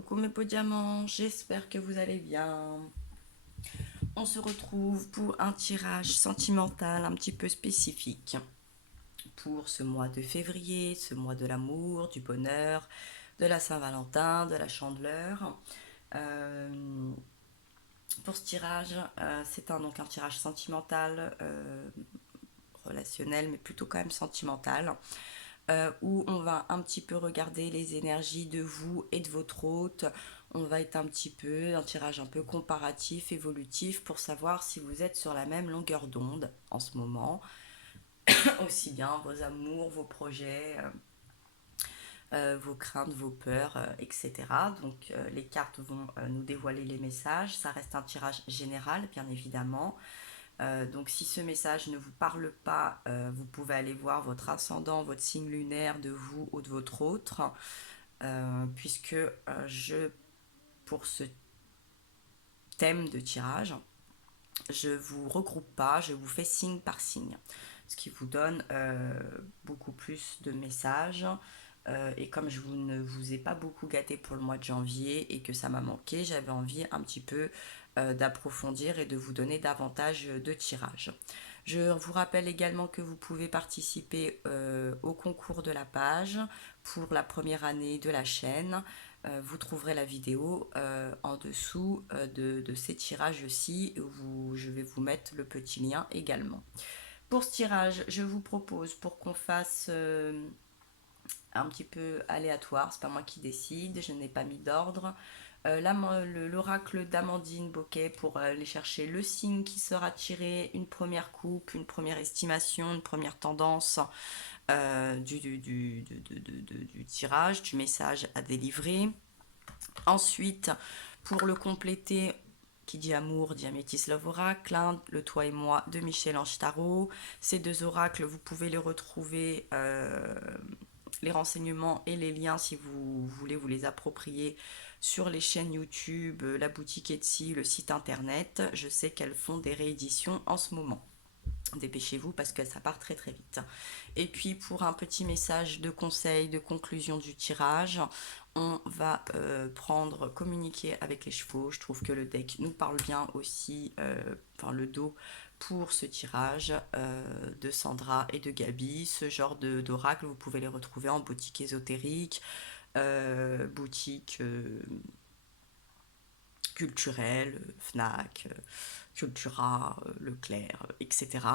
Coucou mes beaux diamants, j'espère que vous allez bien. On se retrouve pour un tirage sentimental un petit peu spécifique pour ce mois de février, ce mois de l'amour, du bonheur, de la Saint-Valentin, de la Chandeleur. Euh, pour ce tirage, c'est donc un tirage sentimental, relationnel, mais plutôt quand même sentimental. Où on va un petit peu regarder les énergies de vous et de votre hôte. On va être un tirage un peu comparatif, évolutif, pour savoir si vous êtes sur la même longueur d'onde en ce moment, aussi bien vos amours, vos projets, vos craintes, vos peurs, etc. Donc les cartes vont nous dévoiler les messages. Ça reste un tirage général, bien évidemment. Donc si ce message ne vous parle pas, vous pouvez aller voir votre ascendant, votre signe lunaire de vous ou de votre autre, puisque pour ce thème de tirage, je vous regroupe pas, je vous fais signe par signe, ce qui vous donne beaucoup plus de messages. Et comme ne vous ai pas beaucoup gâté pour le mois de janvier et que ça m'a manqué, j'avais envie un petit peu d'approfondir et de vous donner davantage de tirages. Je vous rappelle également que vous pouvez participer au concours de la page pour la première année de la chaîne. Vous trouverez la vidéo en dessous de ces tirages-ci. Je vais vous mettre le petit lien également. Pour ce tirage, je vous propose pour qu'on fasse un petit peu aléatoire, c'est pas moi qui décide, je n'ai pas mis d'ordre. L'oracle d'Amandine Boquet pour aller chercher le signe qui sera tiré, une première coupe, une première estimation, une première tendance du tirage, du message à délivrer. Ensuite, pour le compléter, qui dit amour, dit Améthyst Love Oracle, hein, le Toi et moi de Michel-Ange Tarot. Ces deux oracles, vous pouvez les retrouver, les renseignements et les liens si vous voulez vous les approprier sur les chaînes YouTube, la boutique Etsy, le site internet. Je sais qu'elles font des rééditions en ce moment. Dépêchez-vous parce que ça part très très vite. Et puis pour un petit message de conseil, de conclusion du tirage, on va communiquer avec les chevaux. Je trouve que le deck nous parle bien aussi, le dos pour ce tirage de Sandra et de Gabi. Ce genre d'oracle, vous pouvez les retrouver en boutique ésotérique, boutique culturelle, Fnac, Cultura, Leclerc, etc.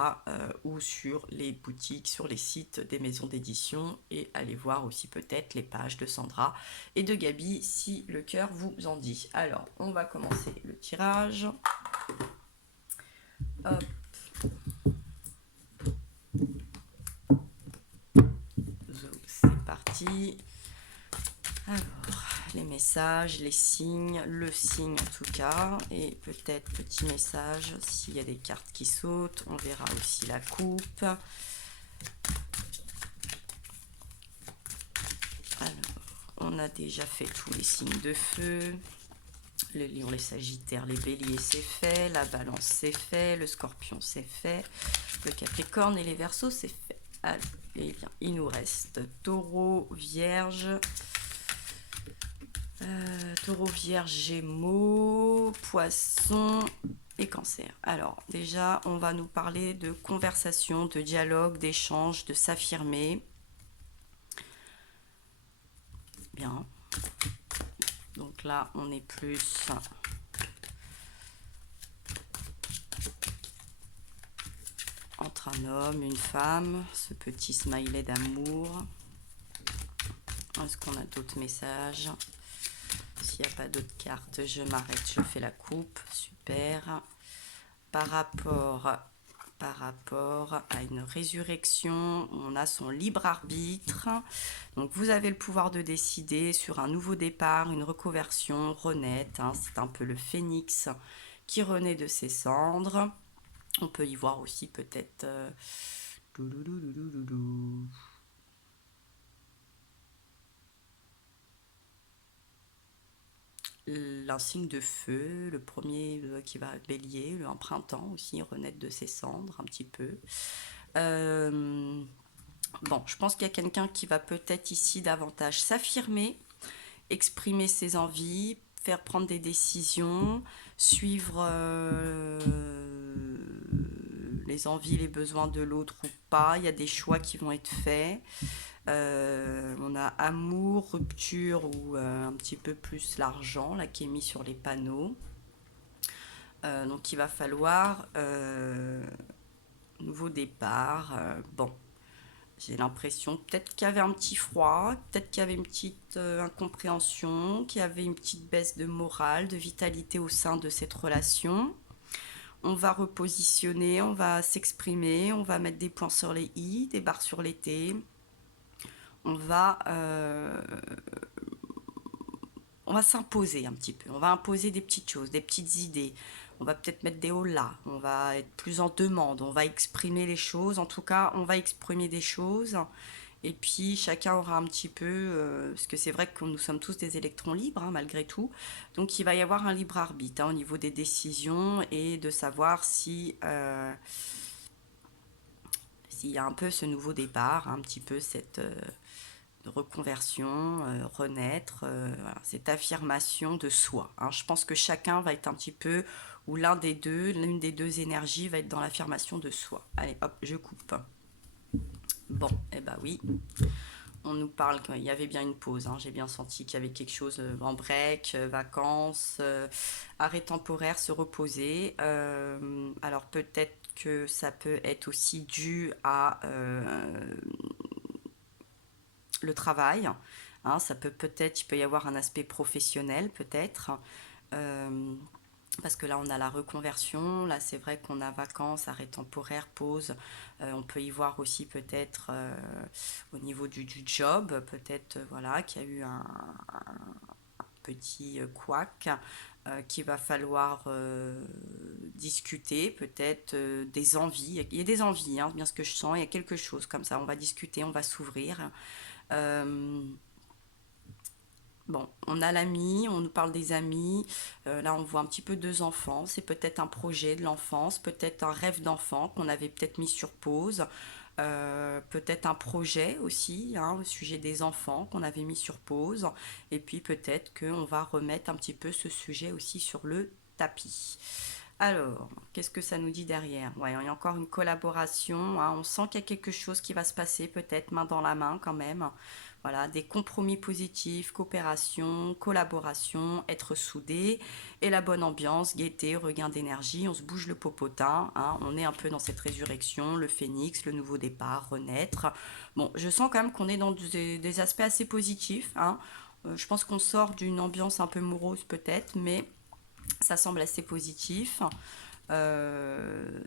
Ou sur les boutiques, sur les sites des maisons d'édition, et allez voir aussi peut-être les pages de Sandra et de Gabi si le cœur vous en dit. Alors, on va commencer le tirage. Hop. C'est parti. Alors, les messages, les signes, le signe en tout cas, et peut-être petit message s'il y a des cartes qui sautent. On verra aussi la coupe. Alors, on a déjà fait tous les signes de feu. Le lion, les sagittaires, les béliers, c'est fait. La balance, c'est fait. Le scorpion, c'est fait. Le capricorne et les verseaux, c'est fait. Allez, et bien, il nous reste taureau, vierge, taureau, vierge, gémeaux, poisson et cancer. Alors, déjà, on va nous parler de conversation, de dialogue, d'échange, de s'affirmer. Bien. Donc là, on est plus entre un homme, une femme, ce petit smiley d'amour. Est-ce qu'on a d'autres messages? S'il n'y a pas d'autres cartes, je m'arrête, je fais la coupe. Super. Par rapport à une résurrection, on a son libre arbitre. Donc vous avez le pouvoir de décider sur un nouveau départ, une reconversion, renaître. Hein, c'est un peu le phénix qui renaît de ses cendres. On peut y voir aussi peut-être l'insigne de feu, le premier qui va bélier, un printemps aussi, renaître de ses cendres un petit peu. Bon, je pense qu'il y a quelqu'un qui va peut-être ici davantage s'affirmer exprimer ses envies, faire prendre des décisions, suivre les envies, les besoins de l'autre ou pas. Il y a des choix qui vont être faits. On a amour, rupture ou un petit peu plus l'argent là qui est mis sur les panneaux. Donc il va falloir nouveau départ. Bon, j'ai l'impression peut-être qu'il y avait un petit froid, peut-être qu'il y avait une petite incompréhension, qu'il y avait une petite baisse de morale, de vitalité au sein de cette relation. On va repositionner, on va s'exprimer, on va mettre des points sur les i, des barres sur les t. On va s'imposer un petit peu. On va imposer des petites choses, des petites idées. On va peut-être mettre des hauts-là. On va être plus en demande. On va exprimer les choses. En tout cas, on va exprimer des choses. Et puis, chacun aura un petit peu... parce que c'est vrai que nous sommes tous des électrons libres, hein, malgré tout. Donc, il va y avoir un libre arbitre hein, au niveau des décisions et de savoir si... s'il y a un peu ce nouveau départ, un petit peu cette... reconversion, renaître, voilà, cette affirmation de soi. Hein. Je pense que chacun va être un petit peu, ou l'une des deux énergies va être dans l'affirmation de soi. Allez, hop, je coupe. Bon, eh ben oui, on nous parle qu'il y avait bien une pause. Hein. J'ai bien senti qu'il y avait quelque chose en break, vacances, arrêt temporaire, se reposer. Alors peut-être que ça peut être aussi dû à le travail. Hein, ça peut-être, il peut y avoir un aspect professionnel peut-être. Euh, Parce que là, on a la reconversion. Là, c'est vrai qu'on a vacances, arrêt temporaire, pause. On peut y voir aussi peut-être au niveau du job, peut-être voilà, qu'il y a eu un petit couac qu'il va falloir discuter, peut-être des envies. Il y a des envies, hein, bien ce que je sens. Il y a quelque chose comme ça. On va discuter, on va s'ouvrir. Euh, Bon, on a l'ami, on nous parle des amis. Là, on voit un petit peu deux enfants. C'est peut-être un projet de l'enfance, peut-être un rêve d'enfant qu'on avait peut-être mis sur pause. Peut-être un projet aussi, hein, au sujet des enfants qu'on avait mis sur pause. Et puis peut-être qu'on va remettre un petit peu ce sujet aussi sur le tapis. Alors, qu'est-ce que ça nous dit derrière? Ouais, il y a encore une collaboration. Hein, on sent qu'il y a quelque chose qui va se passer, peut-être main dans la main quand même. Voilà, des compromis positifs, coopération, collaboration, être soudé et la bonne ambiance, gaieté, regain d'énergie. On se bouge le popotin. Hein, on est un peu dans cette résurrection, le phénix, le nouveau départ, renaître. Bon, je sens quand même qu'on est dans des aspects assez positifs. Hein. Je pense qu'on sort d'une ambiance un peu morose peut-être, mais ça semble assez positif. Euh,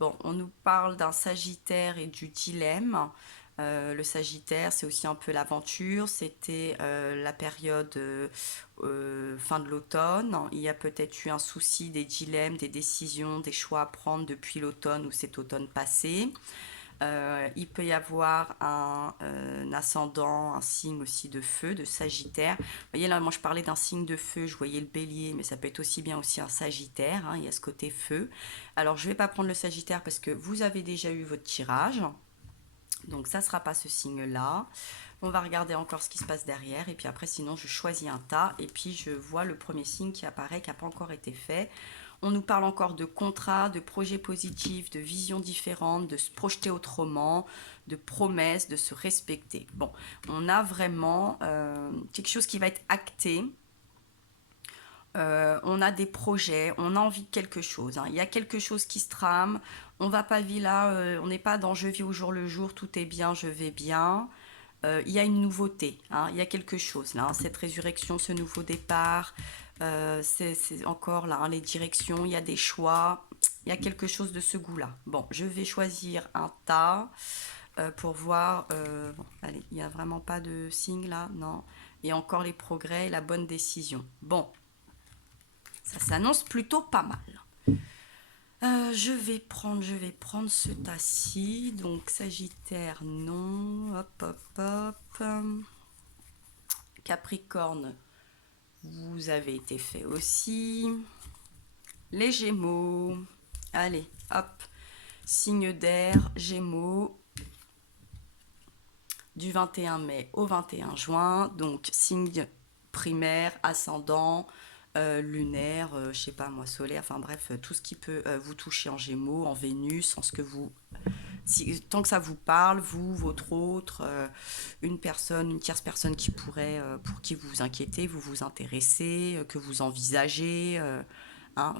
bon, on nous parle d'un Sagittaire et du dilemme. Le Sagittaire, c'est aussi un peu l'aventure. C'était la période fin de l'automne. Il y a peut-être eu un souci, des dilemmes, des décisions, des choix à prendre depuis l'automne ou cet automne passé. Il peut y avoir un ascendant, un signe aussi de feu, de Sagittaire. Vous voyez là, moi je parlais d'un signe de feu, je voyais le bélier, mais ça peut être aussi bien aussi un Sagittaire, hein, il y a ce côté feu. Alors je ne vais pas prendre le Sagittaire parce que vous avez déjà eu votre tirage, donc ça ne sera pas ce signe-là. On va regarder encore ce qui se passe derrière, et puis après sinon je choisis un tas, et puis je vois le premier signe qui apparaît, qui n'a pas encore été fait. On nous parle encore de contrats, de projets positifs, de visions différentes, de se projeter autrement, de promesses, de se respecter. Bon, on a vraiment quelque chose qui va être acté. On a des projets, on a envie de quelque chose. Hein. Il y a quelque chose qui se trame. On va pas vivre là, on n'est pas dans je vis au jour le jour, tout est bien, je vais bien. Il y a une nouveauté, hein, il y a quelque chose là, hein, cette résurrection, ce nouveau départ, c'est encore là, hein, les directions, il y a des choix, il y a quelque chose de ce goût-là. Bon, je vais choisir un tas pour voir, bon, allez, il n'y a vraiment pas de signe là, non, et encore les progrès et la bonne décision. Bon, ça s'annonce plutôt pas mal. Je vais prendre ce tas-ci. Donc Sagittaire, non. Hop, hop, hop. Capricorne, vous avez été fait aussi. Les Gémeaux. Allez, hop. Signe d'air, Gémeaux. Du 21 mai au 21 juin. Donc signe primaire, ascendant, lunaire, je sais pas moi, solaire, enfin bref, tout ce qui peut vous toucher en Gémeaux, en Vénus, en ce que vous tant que ça vous parle, vous, votre autre, une personne, une tierce personne qui pourrait, pour qui vous vous inquiétez, vous vous intéressez, que vous envisagez, hein,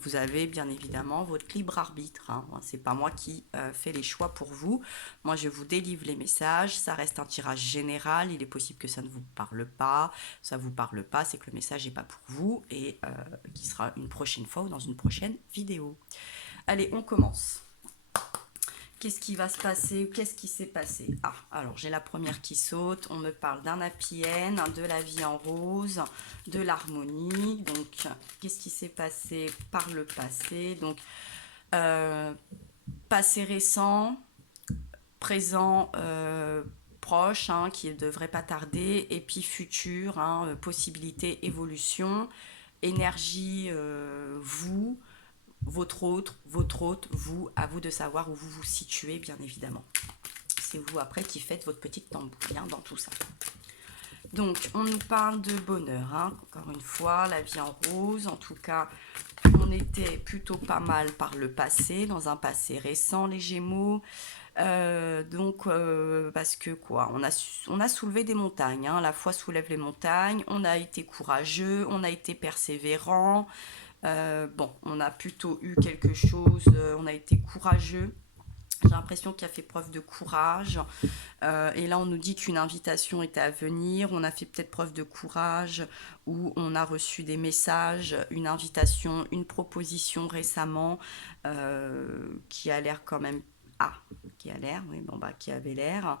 vous avez bien évidemment votre libre arbitre. Hein. C'est pas moi qui fais les choix pour vous. Moi, je vous délivre les messages. Ça reste un tirage général. Il est possible que ça ne vous parle pas. Ça vous parle pas, c'est que le message n'est pas pour vous et qui sera une prochaine fois ou dans une prochaine vidéo. Allez, on commence. Qu'est-ce qui va se passer? Qu'est-ce qui s'est passé? Ah, alors j'ai la première qui saute. On me parle d'un happy end, de la vie en rose, de l'harmonie. Donc, qu'est-ce qui s'est passé par le passé? Donc, passé récent, présent proche, hein, qui ne devrait pas tarder, et puis futur, hein, possibilité, évolution, énergie, vous. Votre hôte, vous, à vous de savoir où vous vous situez, bien évidemment. C'est vous après qui faites votre petite tambouille hein, dans tout ça. Donc, on nous parle de bonheur, hein. Encore une fois, la vie en rose. En tout cas, on était plutôt pas mal par le passé, dans un passé récent, les Gémeaux. Parce que quoi, on a soulevé des montagnes, hein. La foi soulève les montagnes. On a été courageux, on a été persévérant. Bon, on a plutôt eu quelque chose, on a été courageux. J'ai l'impression qu'il a fait preuve de courage. Et là, on nous dit qu'une invitation était à venir. On a fait peut-être preuve de courage ou on a reçu des messages, une invitation, une proposition récemment qui a l'air quand même... Ah, qui a l'air, oui, bon, bah, qui avait l'air.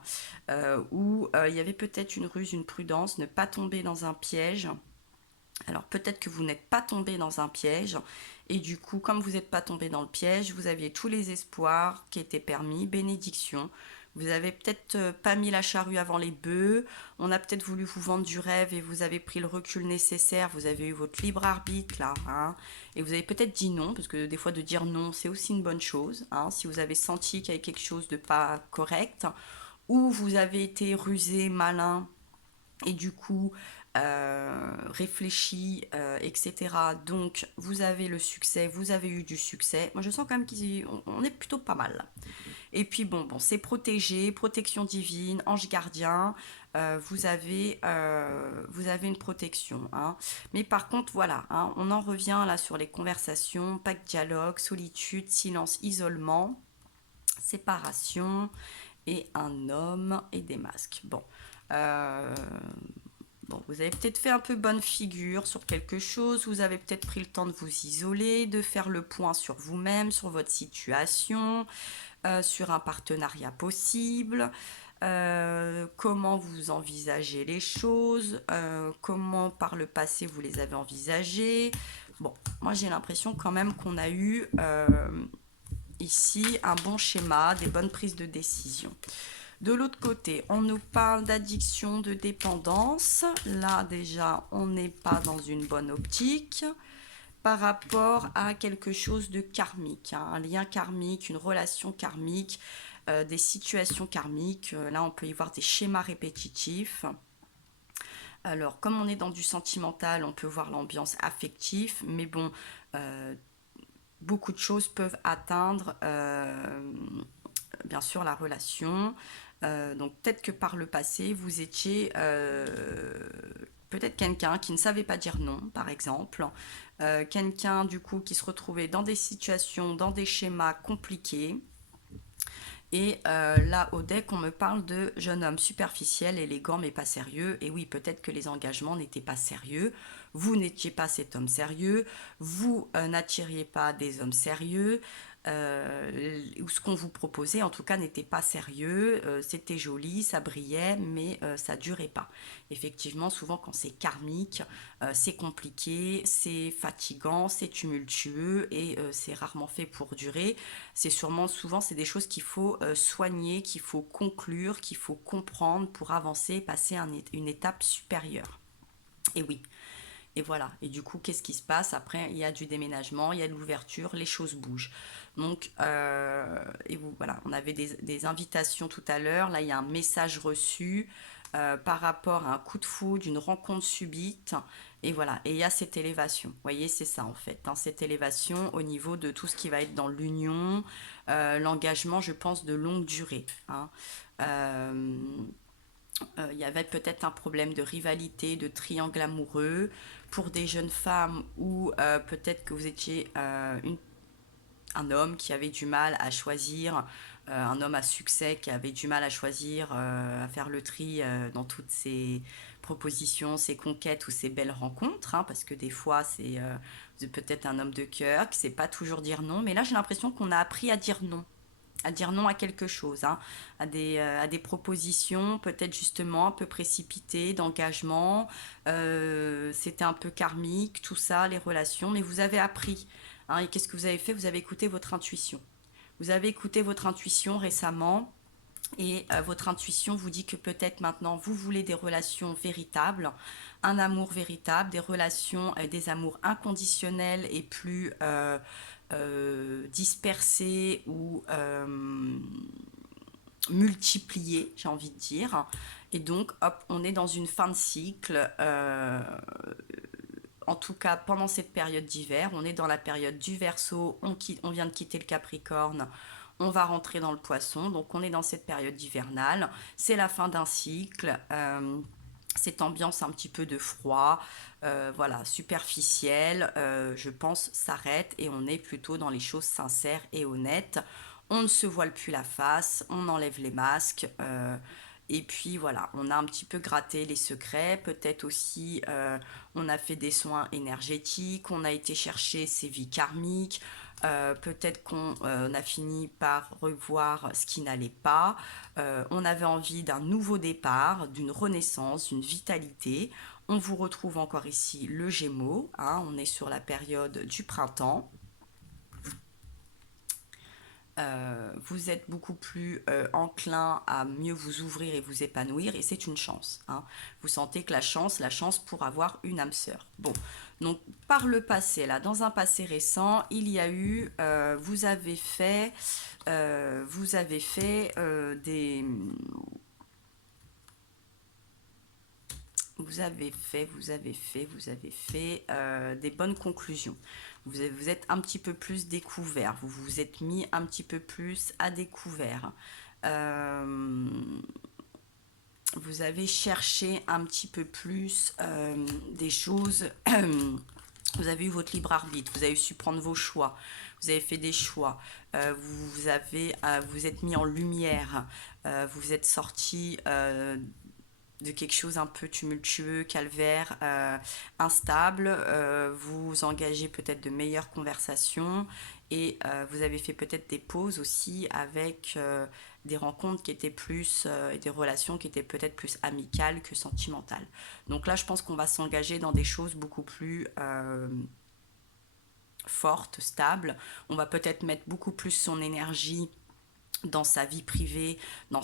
Où il y avait peut-être une ruse, une prudence, ne pas tomber dans un piège. Alors peut-être que vous n'êtes pas tombé dans un piège et du coup comme vous n'êtes pas tombé dans le piège, vous aviez tous les espoirs qui étaient permis, bénédiction. Vous avez peut-être pas mis la charrue avant les bœufs, on a peut-être voulu vous vendre du rêve et vous avez pris le recul nécessaire, vous avez eu votre libre arbitre là, hein, et vous avez peut-être dit non, parce que des fois de dire non c'est aussi une bonne chose, hein, si vous avez senti qu'il y avait quelque chose de pas correct, ou vous avez été rusé, malin, et du coup réfléchi, etc. Donc vous avez le succès, vous avez eu du succès. Moi je sens quand même qu'on est plutôt pas mal là. Et puis bon, c'est protégé, protection divine, ange gardien, vous avez une protection. Hein. Mais par contre, voilà, hein, on en revient là sur les conversations, pas de dialogue, solitude, silence, isolement, séparation et un homme et des masques. Bon. Bon, vous avez peut-être fait un peu bonne figure sur quelque chose, vous avez peut-être pris le temps de vous isoler, de faire le point sur vous-même, sur votre situation, sur un partenariat possible, comment vous envisagez les choses, comment par le passé vous les avez envisagées. Bon, moi j'ai l'impression quand même qu'on a eu ici un bon schéma, des bonnes prises de décision. De l'autre côté, on nous parle d'addiction, de dépendance. Là, déjà, on n'est pas dans une bonne optique par rapport à quelque chose de karmique, hein, un lien karmique, une relation karmique, des situations karmiques. Là, on peut y voir des schémas répétitifs. Alors, comme on est dans du sentimental, on peut voir l'ambiance affective, mais bon, beaucoup de choses peuvent atteindre, bien sûr, la relation. Donc peut-être que par le passé, vous étiez peut-être quelqu'un qui ne savait pas dire non, par exemple. Quelqu'un, du coup, qui se retrouvait dans des situations, dans des schémas compliqués. Et là, au deck, on me parle de jeune homme superficiel, élégant, mais pas sérieux. Et oui, peut-être que les engagements n'étaient pas sérieux. Vous n'étiez pas cet homme sérieux. Vous n'attiriez pas des hommes sérieux. Ou ce qu'on vous proposait en tout cas n'était pas sérieux, c'était joli, ça brillait, mais ça durait pas. Effectivement, souvent quand c'est karmique, c'est compliqué, c'est fatigant, c'est tumultueux et c'est rarement fait pour durer. C'est souvent c'est des choses qu'il faut soigner, qu'il faut conclure, qu'il faut comprendre pour avancer, passer une étape supérieure. Et oui. Et voilà. Et du coup, qu'est-ce qui se passe? Après, il y a du déménagement, il y a de l'ouverture, les choses bougent. Donc, et vous, voilà, on avait des invitations tout à l'heure. Là, il y a un message reçu. par rapport à un coup de foudre, une rencontre subite. Et voilà, et il y a cette élévation. Vous voyez, c'est ça en fait, hein, cette élévation au niveau de tout ce qui va être dans l'union, l'engagement, je pense, de longue durée. Hein. Il y avait peut-être un problème de rivalité, de triangle amoureux pour des jeunes femmes ou peut-être que vous étiez un homme qui avait du mal à choisir, un homme à succès qui avait du mal à choisir, à faire le tri dans toutes ses propositions, ses conquêtes ou ses belles rencontres, hein, parce que des fois c'est peut-être un homme de cœur qui ne sait pas toujours dire non, mais là j'ai l'impression qu'on a appris à dire non à quelque chose, hein, à des propositions peut-être justement un peu précipitées, d'engagement. C'était un peu karmique, tout ça, les relations, mais vous avez appris. Hein, et qu'est-ce que vous avez fait? Vous avez écouté votre intuition. Vous avez écouté votre intuition récemment et votre intuition vous dit que peut-être maintenant vous voulez des relations véritables, un amour véritable, des relations, des amours inconditionnels et plus dispersés ou multipliés, j'ai envie de dire. Et donc, hop, on est dans une fin de cycle. En tout cas, pendant cette période d'hiver, on est dans la période du Verseau, on vient de quitter le Capricorne, on va rentrer dans le Poisson, donc on est dans cette période hivernale, c'est la fin d'un cycle, cette ambiance un petit peu de froid, voilà, superficielle, je pense, s'arrête et on est plutôt dans les choses sincères et honnêtes. On ne se voile plus la face, on enlève les masques. Et puis voilà, on a un petit peu gratté les secrets, peut-être aussi on a fait des soins énergétiques, on a été chercher ses vies karmiques, peut-être qu'on a fini par revoir ce qui n'allait pas, on avait envie d'un nouveau départ, d'une renaissance, d'une vitalité. On vous retrouve encore ici le Gémeaux, hein, on est sur la période du printemps. Vous êtes beaucoup plus enclin à mieux vous ouvrir et vous épanouir et c'est une chance. Hein. Vous sentez que la chance pour avoir une âme sœur. Bon, donc par le passé, là, dans un passé récent, il y a eu, vous avez fait des bonnes conclusions. Vous êtes un petit peu plus découvert, vous vous êtes mis un petit peu plus à découvert. Euh, vous avez cherché un petit peu plus des choses. Vous avez eu votre libre arbitre, vous avez su prendre vos choix, vous avez fait des choix, vous êtes mis en lumière, vous êtes sorti de quelque chose un peu tumultueux, calvaire, instable. Vous engagez peut-être de meilleures conversations et vous avez fait peut-être des pauses aussi avec des rencontres qui étaient plus, et des relations qui étaient peut-être plus amicales que sentimentales. Donc là, je pense qu'on va s'engager dans des choses beaucoup plus fortes, stables. On va peut-être mettre beaucoup plus son énergie dans sa vie privée, dans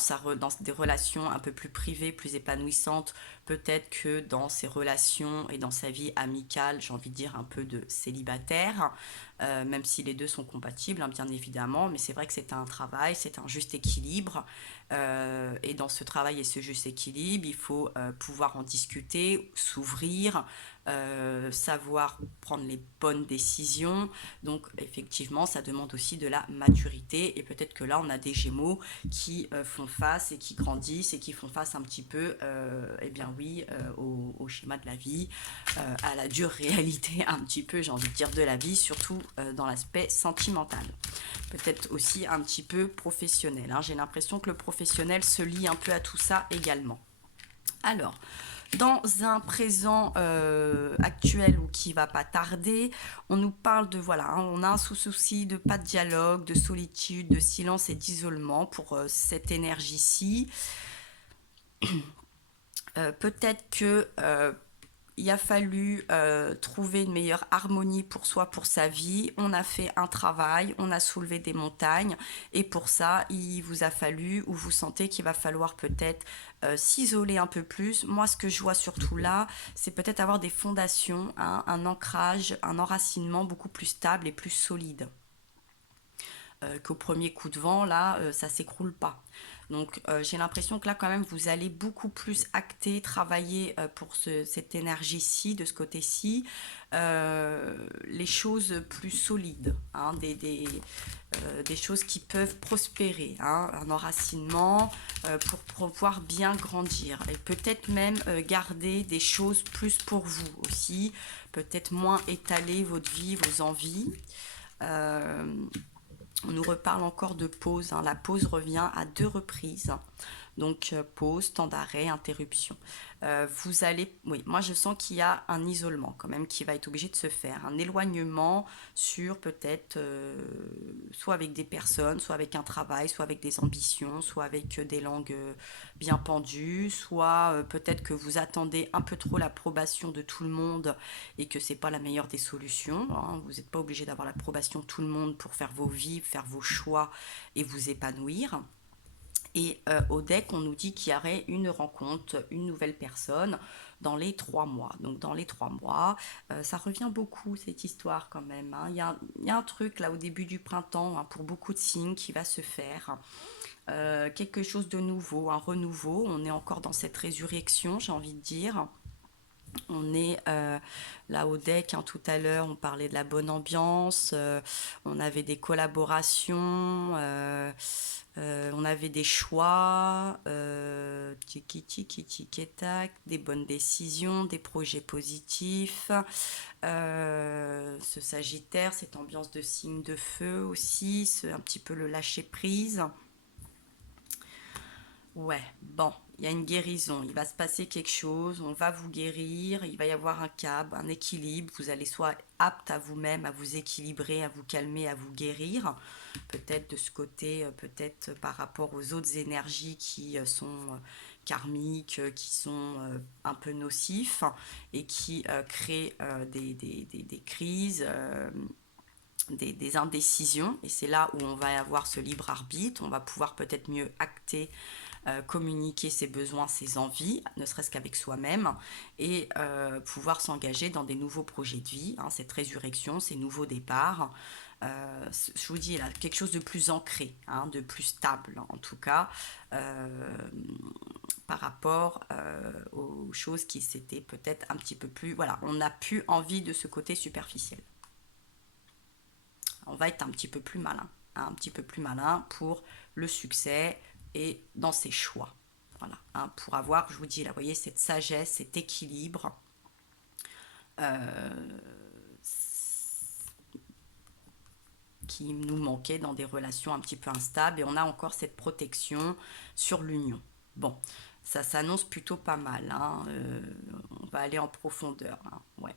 des relations un peu plus privées, plus épanouissantes, peut-être que dans ses relations et dans sa vie amicale, j'ai envie de dire un peu de célibataire, même si les deux sont compatibles, hein, bien évidemment, mais c'est vrai que c'est un travail, c'est un juste équilibre, et dans ce travail et ce juste équilibre, il faut pouvoir en discuter, s'ouvrir, savoir prendre les bonnes décisions. Donc effectivement, ça demande aussi de la maturité et peut-être que là, on a des Gémeaux qui font face et qui grandissent et qui font face un petit peu, eh bien oui, au schéma de la vie, à la dure réalité un petit peu, j'ai envie de dire, de la vie, surtout dans l'aspect sentimental. Peut-être aussi un petit peu professionnel. Hein. J'ai l'impression que le professionnel se lie un peu à tout ça également. Alors, dans un présent actuel ou qui va pas tarder, on nous parle de voilà, hein, on a un souci de pas de dialogue, de solitude, de silence et d'isolement pour cette énergie-ci. Peut-être que il a fallu trouver une meilleure harmonie pour soi, pour sa vie. On a fait un travail, on a soulevé des montagnes et pour ça, il vous a fallu ou vous sentez qu'il va falloir peut-être s'isoler un peu plus. Moi, ce que je vois surtout là, c'est peut-être avoir des fondations, hein, un ancrage, un enracinement beaucoup plus stable et plus solide. Qu'au premier coup de vent, là, ça s'écroule pas. Donc j'ai l'impression que là quand même vous allez beaucoup plus acter, travailler pour cette énergie-ci, de ce côté-ci, les choses plus solides, hein, des choses qui peuvent prospérer, hein, un enracinement pour pouvoir bien grandir et peut-être même garder des choses plus pour vous aussi, peut-être moins étaler votre vie, vos envies. Euh, on nous reparle encore de pause, hein. La pause revient à 2 reprises. Donc pause, temps d'arrêt, interruption. Vous allez, oui, moi je sens qu'il y a un isolement quand même qui va être obligé de se faire, un éloignement sur peut-être soit avec des personnes, soit avec un travail, soit avec des ambitions, soit avec des langues bien pendues, soit peut-être que vous attendez un peu trop l'approbation de tout le monde et que c'est pas la meilleure des solutions, hein. Vous n'êtes pas obligé d'avoir l'approbation de tout le monde pour faire vos vies, faire vos choix et vous épanouir. Et au deck, on nous dit qu'il y aurait une rencontre, une nouvelle personne dans les 3 mois. Donc dans les 3 mois, ça revient beaucoup cette histoire quand même, hein. Il y a un truc là au début du printemps, hein, pour beaucoup de signes qui va se faire. Quelque chose de nouveau, un renouveau. On est encore dans cette résurrection, j'ai envie de dire. On est là au deck, hein, tout à l'heure, on parlait de la bonne ambiance, on avait des collaborations, on avait des choix, tiki tiki tiki tac, des bonnes décisions, des projets positifs. Ce Sagittaire, cette ambiance de signe de feu aussi, un petit peu le lâcher prise. Ouais, bon, il y a une guérison, il va se passer quelque chose, on va vous guérir, il va y avoir un câble, un équilibre, vous allez soit apte à vous-même, à vous équilibrer, à vous calmer, à vous guérir, peut-être de ce côté, peut-être par rapport aux autres énergies qui sont karmiques, qui sont un peu nocifs et qui créent des crises. Des indécisions, et c'est là où on va avoir ce libre arbitre, on va pouvoir peut-être mieux acter, communiquer ses besoins, ses envies, ne serait-ce qu'avec soi-même, et pouvoir s'engager dans des nouveaux projets de vie, hein, cette résurrection, ces nouveaux départs. Je vous dis là, quelque chose de plus ancré, hein, de plus stable en tout cas, par rapport aux choses qui s'étaient peut-être un petit peu plus... Voilà, on n'a plus envie de ce côté superficiel. On va être un petit peu plus malin, hein, un petit peu plus malin pour le succès et dans ses choix. Voilà, hein, pour avoir, je vous dis là, vous voyez, cette sagesse, cet équilibre qui nous manquait dans des relations un petit peu instables, et on a encore cette protection sur l'union. Bon, ça s'annonce plutôt pas mal, hein, on va aller en profondeur, hein, ouais.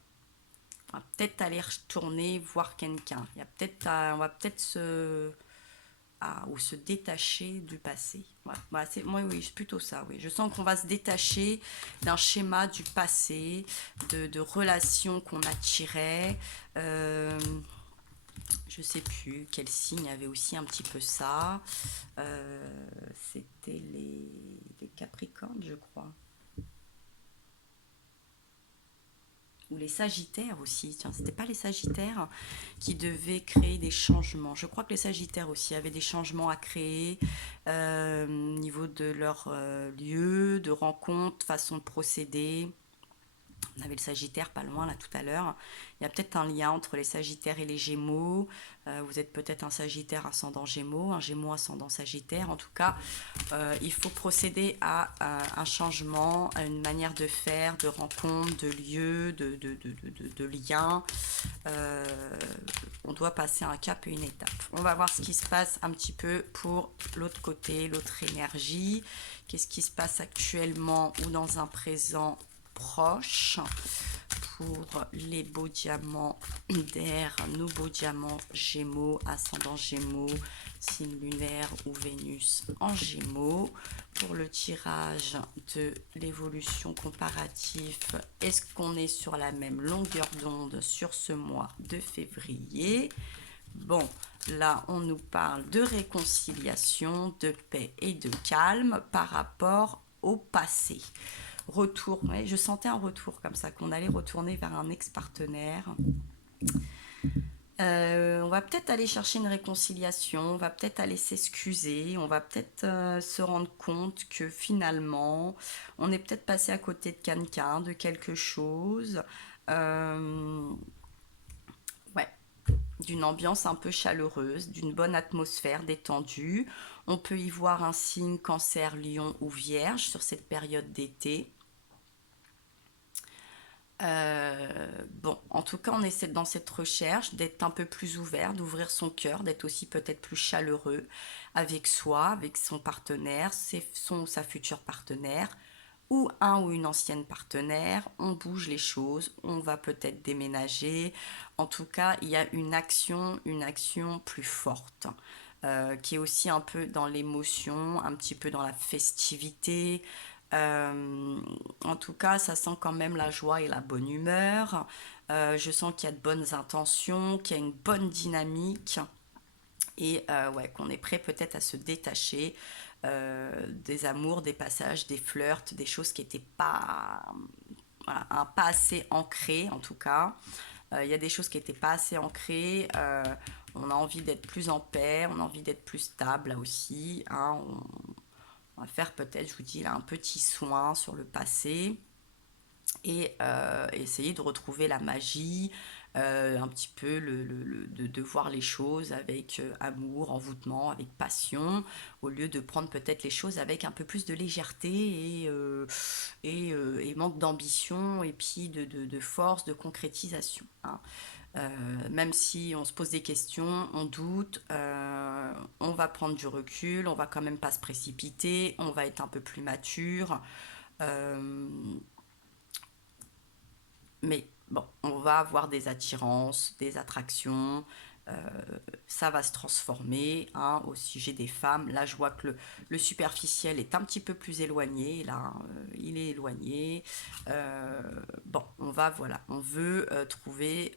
On va peut-être aller retourner voir quelqu'un. Il y a peut-être, on va peut-être ou se détacher du passé. Ouais, voilà, moi, oui, c'est plutôt ça. Oui. Je sens qu'on va se détacher d'un schéma du passé, de relations qu'on attirait. Je sais plus quel signe avait aussi un petit peu ça. C'était les Capricornes, je crois. Ou les Sagittaires aussi, tiens, c'était pas les Sagittaires qui devaient créer des changements. Je crois que les Sagittaires aussi avaient des changements à créer au niveau de leur lieu, de rencontre, façon de procéder. On avait le Sagittaire pas loin là tout à l'heure. Il y a peut-être un lien entre les Sagittaires et les Gémeaux. Vous êtes peut-être un Sagittaire ascendant Gémeaux, un Gémeaux ascendant Sagittaire. En tout cas, il faut procéder à un changement, à une manière de faire, de rencontre, de lieu, de lien. On doit passer un cap et une étape. On va voir ce qui se passe un petit peu pour l'autre côté, l'autre énergie. Qu'est-ce qui se passe actuellement ou dans un présent proche pour les beaux diamants d'air, nos beaux diamants Gémeaux, ascendant Gémeaux, signe lunaire ou Vénus en Gémeaux. Pour le tirage de l'évolution comparative, est-ce qu'on est sur la même longueur d'onde sur ce mois de février? Bon, là, on nous parle de réconciliation, de paix et de calme par rapport au passé. Retour, ouais, je sentais un retour comme ça, qu'on allait retourner vers un ex-partenaire. On va peut-être aller chercher une réconciliation, on va peut-être aller s'excuser, on va peut-être se rendre compte que finalement, on est peut-être passé à côté de quelqu'un, de quelque chose. Euh, ouais, d'une ambiance un peu chaleureuse, d'une bonne atmosphère détendue. On peut y voir un signe cancer, lion ou vierge sur cette période d'été. Bon, en tout cas, on essaie dans cette recherche d'être un peu plus ouvert, d'ouvrir son cœur, d'être aussi peut-être plus chaleureux avec soi, avec son partenaire, sa future partenaire, ou un ou une ancienne partenaire. On bouge les choses, on va peut-être déménager. En tout cas, il y a une action plus forte. Qui est aussi un peu dans l'émotion, un petit peu dans la festivité, en tout cas, ça sent quand même la joie et la bonne humeur. Je sens qu'il y a de bonnes intentions, qu'il y a une bonne dynamique et ouais, qu'on est prêt peut-être à se détacher des amours, des passages, des flirts, des choses qui n'étaient pas, voilà, pas assez ancrées en tout cas. Il y a des choses qui n'étaient pas assez ancrées. On a envie d'être plus en paix, on a envie d'être plus stable là aussi. Hein. On va faire peut-être, je vous dis là, un petit soin sur le passé et essayer de retrouver la magie, un petit peu de voir les choses avec amour, envoûtement, avec passion, au lieu de prendre peut-être les choses avec un peu plus de légèreté et manque d'ambition et puis de force, de concrétisation. Hein. Même si on se pose des questions, on doute, on va prendre du recul, on va quand même pas se précipiter, on va être un peu plus mature. Euh, mais bon, on va avoir des attirances, des attractions, euh, ça va se transformer hein, au sujet des femmes. Là, je vois que le superficiel est un petit peu plus éloigné. Là, il est éloigné. Euh, bon, voilà, on veut trouver,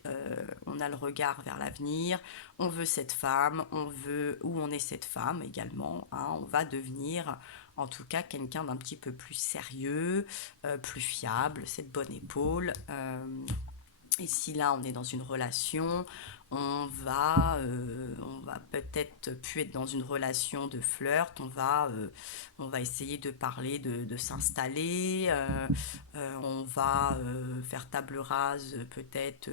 on a le regard vers l'avenir. On veut cette femme, on veut où on est cette femme également. Hein, on va devenir en tout cas quelqu'un d'un petit peu plus sérieux, plus fiable, cette bonne épaule. Et si là on est dans une relation, on va peut-être plus être dans une relation de flirt, on va essayer de parler, de s'installer, on va faire table rase peut-être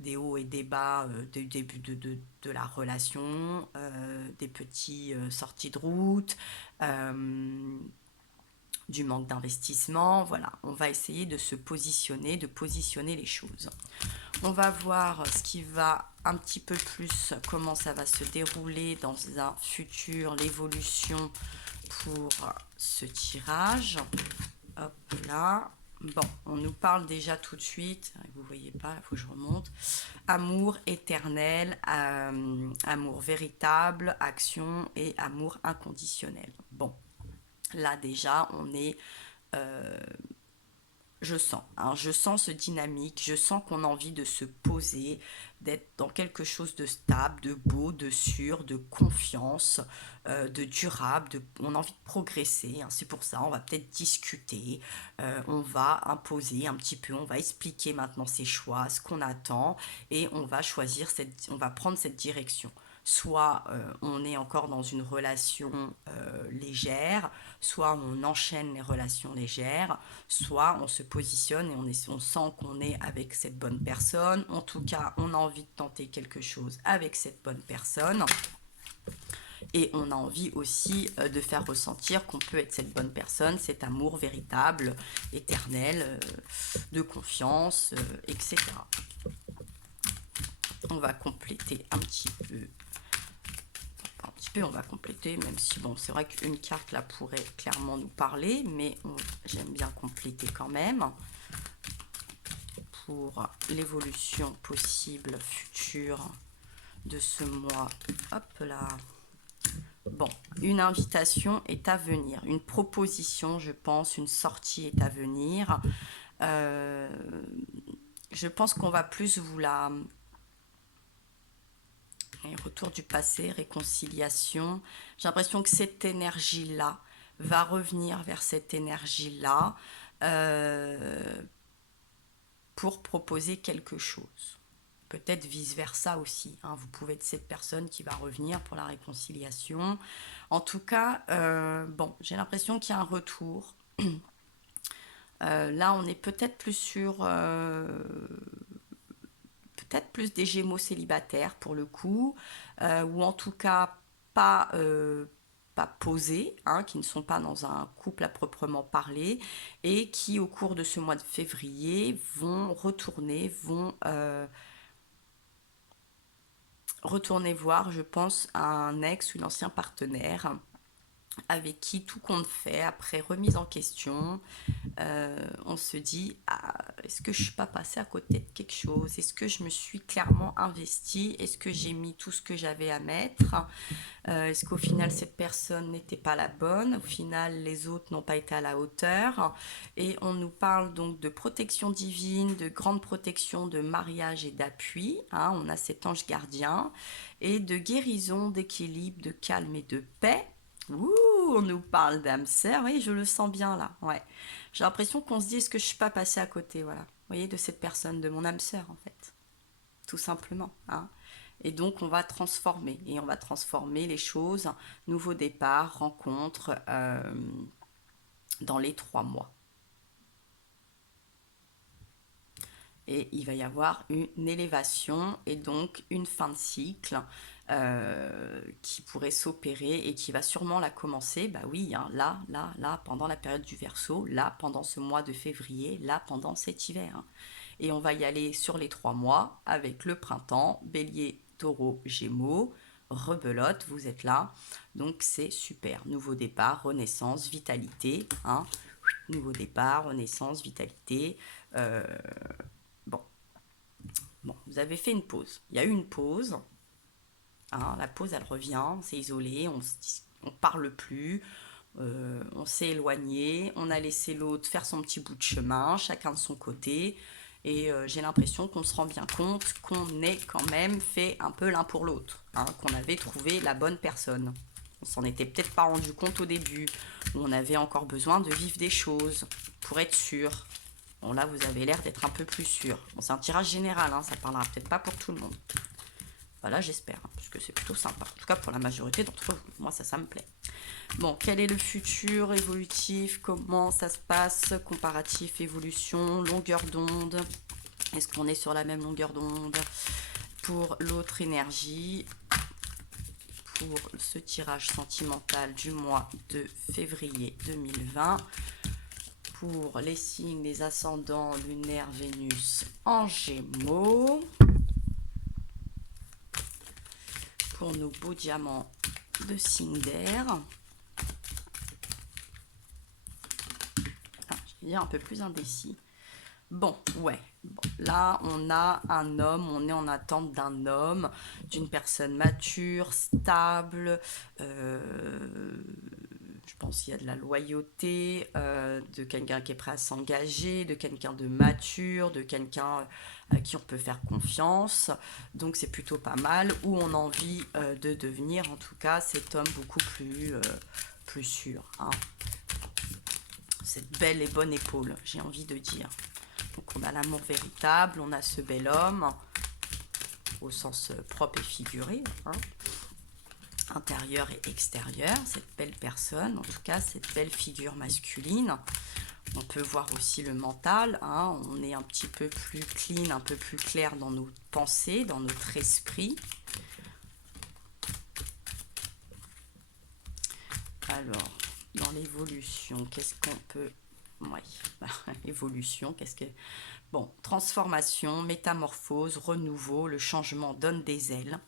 des hauts et des bas du début de la relation, des petits sorties de route. Euh, du manque d'investissement, voilà, on va essayer de se positionner, de positionner les choses. On va voir ce qui va un petit peu plus, comment ça va se dérouler dans un futur, l'évolution pour ce tirage. Hop là. Bon, on nous parle déjà tout de suite, vous voyez pas, il faut que je remonte. Amour éternel, amour véritable, action et amour inconditionnel. Bon, là déjà, on est je sens ce dynamique, je sens qu'on a envie de se poser, d'être dans quelque chose de stable, de beau, de sûr, de confiance, de durable, on a envie de progresser, hein, c'est pour ça, on va peut-être discuter, on va imposer un petit peu, on va expliquer maintenant ses choix, ce qu'on attend, et on va on va prendre cette direction. Soit on est encore dans une relation légère, soit on enchaîne les relations légères, soit on se positionne et on sent qu'on est avec cette bonne personne. En tout cas, on a envie de tenter quelque chose avec cette bonne personne. Et on a envie aussi de faire ressentir qu'on peut être cette bonne personne, cet amour véritable, éternel, de confiance, etc. On va compléter un petit peu, on va compléter, même si bon, c'est vrai qu'une carte là pourrait clairement nous parler, mais j'aime bien compléter quand même pour l'évolution possible future de ce mois. Hop là. Bon, une invitation est à venir, une proposition, je pense, une sortie est à venir. Euh, je pense qu'on va plus vous la retour du passé, réconciliation. J'ai l'impression que cette énergie-là va revenir vers cette énergie-là pour proposer quelque chose. peut-être vice-versa aussi, hein. Vous pouvez être cette personne qui va revenir pour la réconciliation. En tout cas, bon, j'ai l'impression qu'il y a un retour. Là, on est peut-être plus sur... peut-être plus des Gémeaux célibataires pour le coup, ou en tout cas pas posés, hein, qui ne sont pas dans un couple à proprement parler, et qui au cours de ce mois de février vont retourner voir, je pense, un ex ou un ancien partenaire avec qui tout compte fait, après remise en question, on se dit ah, est-ce que je suis pas passée à côté de quelque chose, est-ce que je me suis clairement investie, est-ce que j'ai mis tout ce que j'avais à mettre, est-ce qu'au final cette personne n'était pas la bonne, au final les autres n'ont pas été à la hauteur, et on nous parle donc de protection divine, de grande protection, de mariage et d'appui, hein, on a cet ange gardien, et de guérison, d'équilibre, de calme et de paix. Ouh, on nous parle d'âme sœur, oui, je le sens bien là, ouais. J'ai l'impression qu'on se dit, est-ce que je suis pas passée à côté, voilà. Vous voyez, de cette personne, de mon âme sœur, en fait. Tout simplement, hein. Et donc, on va transformer. Et on va transformer les choses. Nouveau départ, rencontre, dans les 3 mois. Et il va y avoir une élévation et donc une fin de cycle qui pourrait s'opérer et qui va sûrement la commencer, bah oui, hein, là, pendant la période du Verseau, là, pendant ce mois de février, là, pendant cet hiver, hein. Et on va y aller sur les 3 mois avec le printemps, Bélier, Taureau, Gémeaux, rebelote, vous êtes là, donc c'est super. Nouveau départ, renaissance, vitalité, hein. Nouveau départ, renaissance, vitalité. Bon, bon, vous avez fait une pause. Il y a eu une pause. Hein, la pause, elle revient, on s'est isolé, on parle plus, on s'est éloigné, on a laissé l'autre faire son petit bout de chemin, chacun de son côté. Et j'ai l'impression qu'on se rend bien compte qu'on est quand même fait un peu l'un pour l'autre, hein, qu'on avait trouvé la bonne personne. On s'en était peut-être pas rendu compte au début, où on avait encore besoin de vivre des choses pour être sûr. Bon, là, vous avez l'air d'être un peu plus sûr. Bon, c'est un tirage général, hein, ça parlera peut-être pas pour tout le monde. Voilà, j'espère, hein, parce que c'est plutôt sympa. En tout cas, pour la majorité d'entre vous. Moi, ça me plaît. Bon, quel est le futur évolutif? Comment ça se passe? Comparatif, évolution, longueur d'onde. Est-ce qu'on est sur la même longueur d'onde? Pour l'autre énergie, pour ce tirage sentimental du mois de février 2020, pour les signes, les ascendants lunaire, Vénus en Gémeaux, pour nos beaux diamants de signe d'air. Je vais dire un peu plus indécis. Bon, ouais. Bon, là, on a un homme, on est en attente d'un homme, d'une personne mature, stable. Je pense qu'il y a de la loyauté, de quelqu'un qui est prêt à s'engager, de quelqu'un de mature, de quelqu'un à qui on peut faire confiance. Donc c'est plutôt pas mal. Ou on a envie de devenir, en tout cas, cet homme beaucoup plus sûr, hein. Cette belle et bonne épaule, j'ai envie de dire. Donc on a l'amour véritable, on a ce bel homme, au sens propre et figuré, hein, intérieur et extérieur, cette belle personne, en tout cas cette belle figure masculine. On peut voir aussi le mental, hein, on est un petit peu plus clean, un peu plus clair dans nos pensées, dans notre esprit. Alors, dans l'évolution, qu'est-ce qu'on peut... Oui, évolution, qu'est-ce que... Bon, transformation, métamorphose, renouveau, le changement donne des ailes.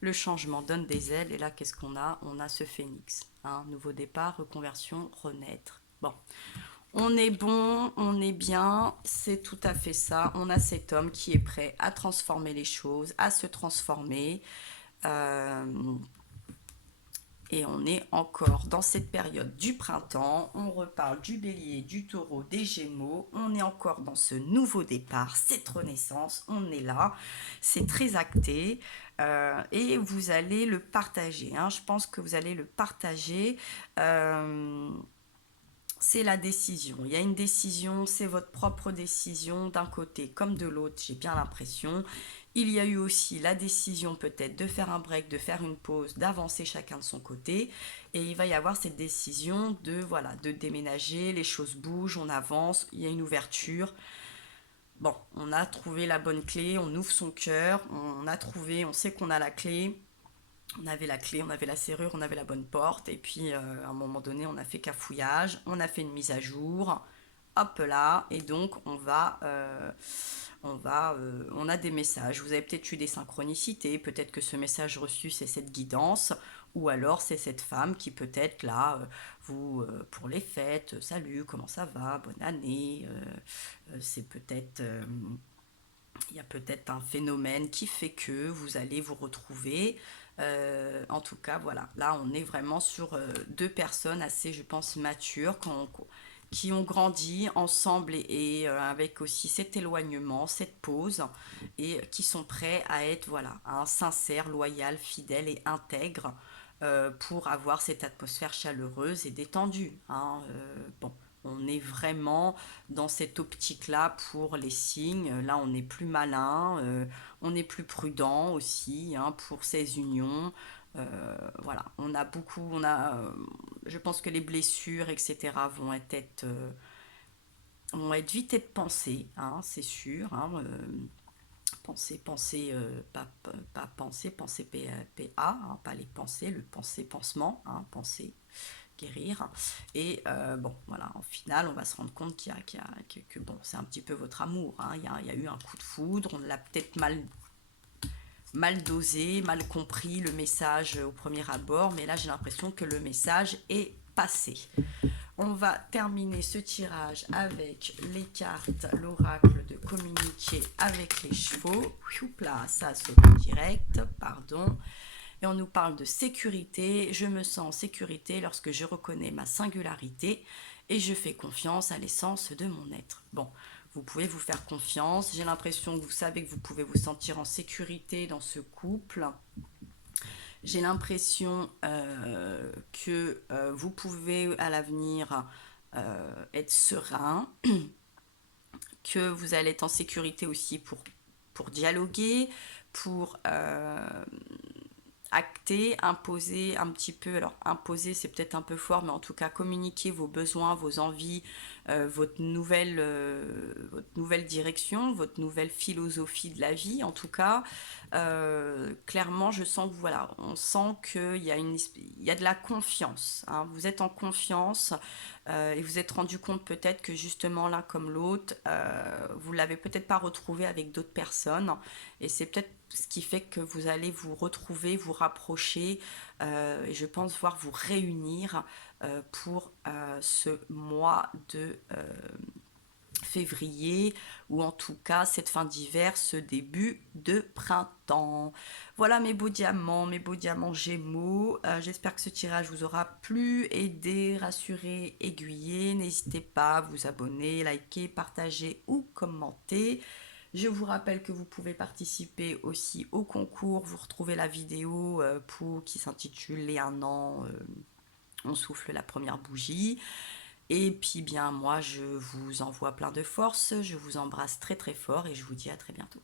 Le changement donne des ailes, et là, qu'est-ce qu'on a? On a ce phénix, hein, nouveau départ, reconversion, renaître. Bon, on est bon, on est bien, c'est tout à fait ça. On a cet homme qui est prêt à transformer les choses, à se transformer. Et on est encore dans cette période du printemps, on reparle du bélier, du taureau, des gémeaux, on est encore dans ce nouveau départ, cette renaissance, on est là, c'est très acté et vous allez le partager, hein. Je pense que vous allez le partager c'est la décision. Il y a une décision, c'est votre propre décision d'un côté comme de l'autre, j'ai bien l'impression. Il y a eu aussi la décision peut-être de faire un break, de faire une pause, d'avancer chacun de son côté. Et il va y avoir cette décision de, voilà, de déménager, les choses bougent, on avance, il y a une ouverture. Bon, on a trouvé la bonne clé, on ouvre son cœur, on a trouvé, on sait qu'on a la clé. On avait la clé, on avait la serrure, on avait la bonne porte. Et puis, à un moment donné, on a fait cafouillage, on a fait une mise à jour. Hop là. Et donc, on a des messages. Vous avez peut-être eu des synchronicités. Peut-être que ce message reçu, c'est cette guidance. Ou alors, c'est cette femme qui peut-être là, pour les fêtes, salut, comment ça va, bonne année. C'est peut-être il y a peut-être un phénomène qui fait que vous allez vous retrouver. En tout cas, voilà. Là, on est vraiment sur deux personnes assez, je pense, matures, qui ont grandi ensemble avec aussi cet éloignement, cette pause, et qui sont prêts à être, voilà, sincères, loyal, fidèles et intègres pour avoir cette atmosphère chaleureuse et détendue. Hein. Bon, on est vraiment dans cette optique-là pour les signes. Là, on est plus malin, on est plus prudent aussi hein, pour ces unions. Voilà, je pense que les blessures, etc., vont être vite être pensées, hein, c'est sûr. Hein, pas penser, penser PA, hein, pas les pensées, le penser, pansement, hein, penser, guérir. Et bon, voilà, en final, on va se rendre compte que bon, c'est un petit peu votre amour. Hein. Il y a eu un coup de foudre, on l'a peut-être mal dosé, mal compris le message au premier abord, mais là j'ai l'impression que le message est passé. On va terminer ce tirage avec les cartes, l'oracle de communiquer avec les chevaux. Là, ça saute direct, pardon. Et on nous parle de sécurité. Je me sens en sécurité lorsque je reconnais ma singularité et je fais confiance à l'essence de mon être. Bon, vous pouvez vous faire confiance. J'ai l'impression que vous savez que vous pouvez vous sentir en sécurité dans ce couple. J'ai l'impression que vous pouvez à l'avenir être serein, que vous allez être en sécurité aussi pour dialoguer, pour acter, imposer un petit peu, alors imposer c'est peut-être un peu fort, mais en tout cas communiquer vos besoins, vos envies, votre nouvelle direction, votre nouvelle philosophie de la vie en tout cas. Clairement je sens que voilà, on sent qu'il y a il y a de la confiance, hein. Vous êtes en confiance et vous êtes rendu compte peut-être que justement l'un comme l'autre, vous l'avez peut-être pas retrouvé avec d'autres personnes et c'est peut-être ce qui fait que vous allez vous retrouver, vous rapprocher et je pense voir vous réunir pour ce mois de février ou en tout cas cette fin d'hiver, ce début de printemps. Voilà mes beaux diamants Gémeaux. J'espère que ce tirage vous aura plu, aidé, rassuré, aiguillé. N'hésitez pas à vous abonner, liker, partager ou commenter. Je vous rappelle que vous pouvez participer aussi au concours. Vous retrouvez la vidéo qui s'intitule Les 1 an, on souffle la première bougie. Et puis bien moi je vous envoie plein de force, je vous embrasse très très fort et je vous dis à très bientôt.